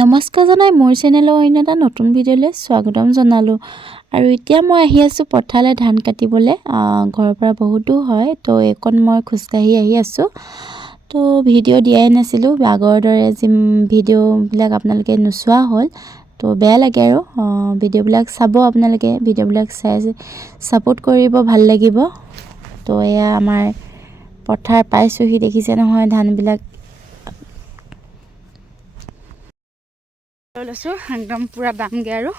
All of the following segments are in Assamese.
নমস্কাৰ জনাই মোৰ চেনেলৰ অন্য এটা নতুন ভিডিঅ'লৈ স্বাগতম জনালোঁ। আৰু এতিয়া মই আহি আছোঁ পথাৰলৈ ধান কাটিবলৈ। ঘৰৰ পৰা বহুতো হয়, তো এইকণ মই খোজকাঢ়ি আহি আছোঁ। তো ভিডিঅ' দিয়াই নাছিলোঁ, আগৰ দৰে ভিডিঅ'বিলাক আপোনালোকে নোচোৱা হ'ল, তো বেয়া লাগে আৰু ভিডিঅ'বিলাক চাব আপোনালোকে, ভিডিঅ'বিলাক চাই ছাপোৰ্ট কৰিব, ভাল লাগিব। তো এয়া আমাৰ পথাৰ পাইছোঁহি, দেখিছে নহয় ধানবিলাক লৈছোঁ, একদম পুৰা বামগে আৰু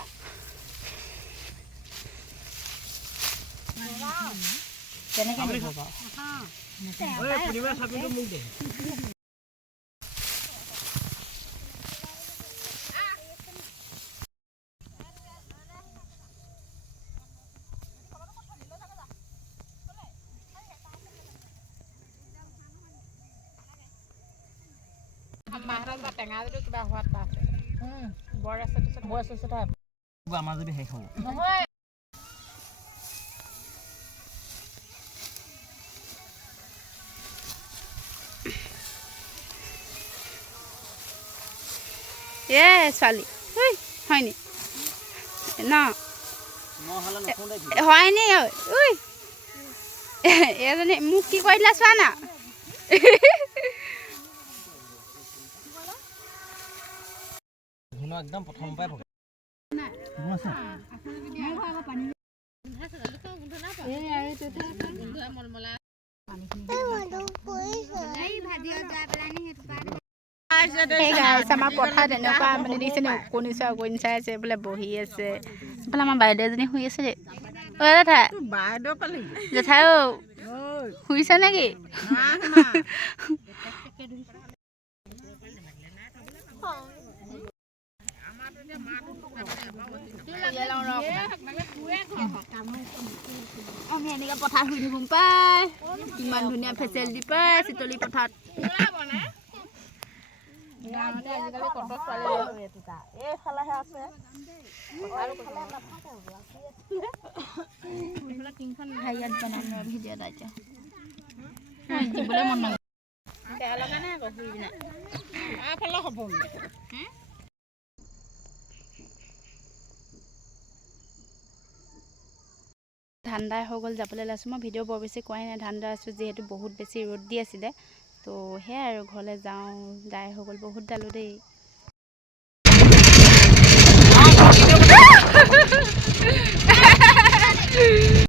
টেঙা যদি কিবা হোৱাত আছে বৰ আছে আমাৰ যদি শেষ হ'ব ছোৱালী হয়নি ন হয়নি এজনী মোক কি কৰি দিলা চোৱা না একদম প্ৰথম পাই আমাৰ পথাৰত এনেকুৱা মানে দিছে নে অকণি চাই আছে বোলে বহি আছে বোলে আমাৰ বাইদেউ এজনী শুই আছে দেই জেঠাই শুইছে নেকি আমি এনেকৈ পথাৰত শুই থাকোঁ পাই কিমান ধুনীয়া ফেচিলিটি পাই চিতলি পথাৰত ধান দাই হৈ গ'ল, যাবলৈ লৈছোঁ। মই ভিডিঅ' বৰ বেছি কোৱাই নাই, ধান দাই আছোঁ যিহেতু বহুত বেছি ৰ'দ দি আছিলে, তো সেয়াই আৰু ঘৰলৈ যাওঁ, দাই হৈ গ'ল, বহুত দালোঁ দেই।